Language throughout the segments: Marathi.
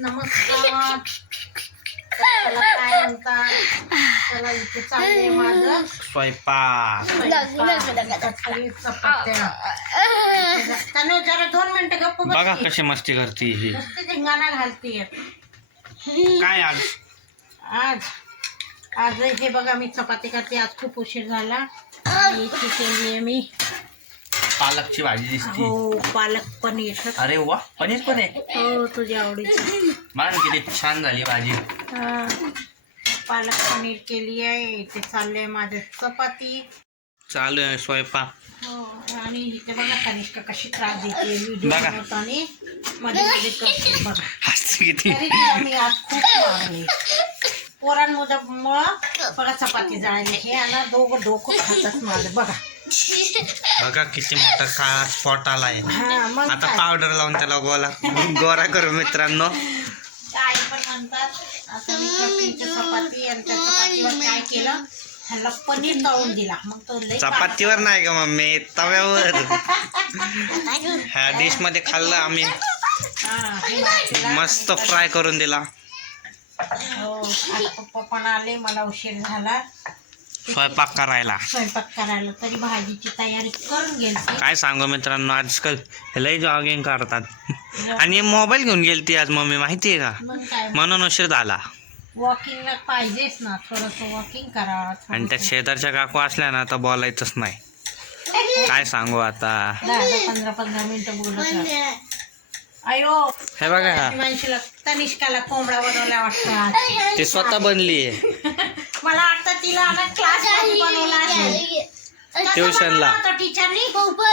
नमस्कार. त्याला काय म्हणतात, त्याला इथे चाललंय माझं स्वयंपाक. चपात्या. तनु जरा 2 मिनिटं गप्प बस बघा की. कशी मस्ती करते ही. नुसती धिंगाणा घालतीये. काय आज आज आज हे बघा मी चपाती करते. आज खूप उशीर झाला. आणि इथे केलीये मी पालकची भाजी दिसती. हो पालक पनीर. अरे वा, पनीर पण आहे. हो तुझ्या आवडीचं. मला किती छान झाली भाजी. हा. पालक पनीर केली आहे. इथे चाललंय माझं चपाती. चालू आहे स्वयंपाक. हो आणि इथे बघा कनिष्का कशी त्रास देते व्हिडिओ बघा. बनवताना मध्ये मध्ये करते बघा. हसते किती. तरी तिला मी आज खूप मारले. पोरांमुळं बघा चपाती जळाली. हे आणि दोघं डोकं खातात माझं बघा. बघा किती मोठा काळा स्पॉट आलाय. हा मग आता काय? पावडर लावून त्याला गोरा करू मित्रांनो. आई पण म्हणतात आता मी करते इथे चपाती आणि त्या चपातीवर काय केलं, ह्याला पनीर तळून दिला. मग तो लई चपातीवर नाही का मम्मी, तव्यावर. ह्या डिश मध्ये खाल्लं आम्ही. हा, हे मागच्या मस्त फ्राय करून दिला. हो आज पप्पा पण आले. मला उशीर झाला स्वयंपाक करायला. स्वयंपाक करायला. तरी भाजीची तयारी करून गेलती. काय सांगू मित्रांनो, आजकाल लई जॉगिंग करतात. आणि मोबाईल घेऊन गेलती आज मम्मी, माहितीये का, मग काय म्हणून उशीर झाला. वॉकिंगला पाहिजेच ना, थोडंसं वॉकिंग करावं. आणि त्या शेजारच्या काकू असल्या ना तर बोलायचंच नाही. काय सांगू आता. 10-15 मिनिटं बोलत राहा. अयो हे बघा, माणशीला तनिष्काला कोंबडा बनवल्या वाटतात. ती स्वतः बनलीये मला वाटतं तिला ना क्लास बनवला असेल. ट्युशनला. टीचरनी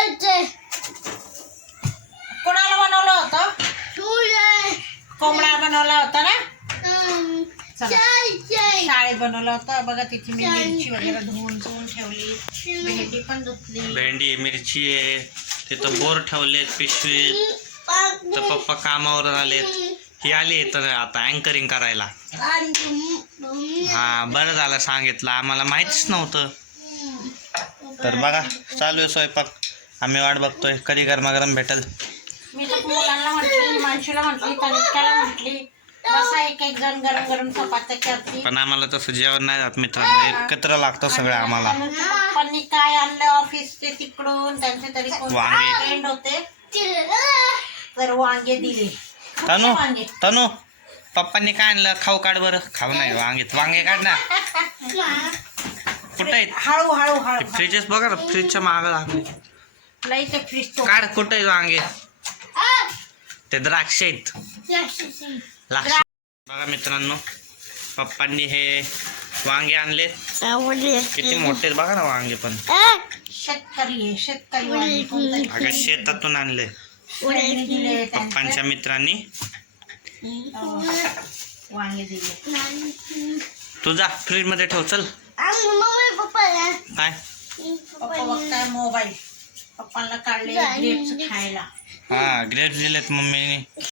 कोणाला बनवलं होतं? कोंबडा बनवला होता ना. चला. शाळेत बनवलं होतं बघा. तिथे मी मिरची वगैरे धुवून ठेवली. भेंडी पण धुतली. भेंडी मिरची आहे तिथं, बोर ठेवलेत पिशवीत. तर पप्पा कामावर आलेत. ही आली तर आता अँकरिंग करायला. हा बरं झालं सांगितलं, आम्हाला माहितीच नव्हतं. तर बघा चालू आहे स्वयंपाक. आम्ही वाट बघतोय कधी गरमागरम भेटेल. मी तर मुलांना म्हटली, माणशीला म्हटली, तनिष्काला म्हटली बसा एक एक जण गरम गरम चपात्या करते. पण आम्हाला तसं जेवण नाही जात मित्रांनो, एकत्र लागतं सगळं आम्हाला. पप्पांनी काय आणलं ऑफिसचे तिकडून, त्यांचे तरी वांगे. फ्रेंड होते तर वांगे दिले. तनू वांगे तनू पप्पांनी काय आणलं, खाऊ काढ बरं. खाऊ नाही, वांगे काढ ना. कुठं आहेत हळू हळू हळू फ्रीजेस बघा ना, फ्रीजच्या मागं लागले. लई ते फ्रीज तो काढ. कुठं आहेत वांगे? ते द्राक्ष आहेत. द्राक्ष बघा मित्रांनो, पप्पांनी हे वांगे आणले. किती मोठे आहेत बघा ना वांगे. पण शेतकरी आहे, शेतकरी वांगे कोणतरी अगं शेतातून आणले त्यांनी दिले. पप्पांच्या मित्रांनी. वांगे दिले. तुझा फ्रीज मध्ये ठेव. चल. काय पप्पा बघताय मोबाईल. पप्पांना काढले ग्रेप्स खायला. हा ग्रेप्स दिलेत मम्मीने.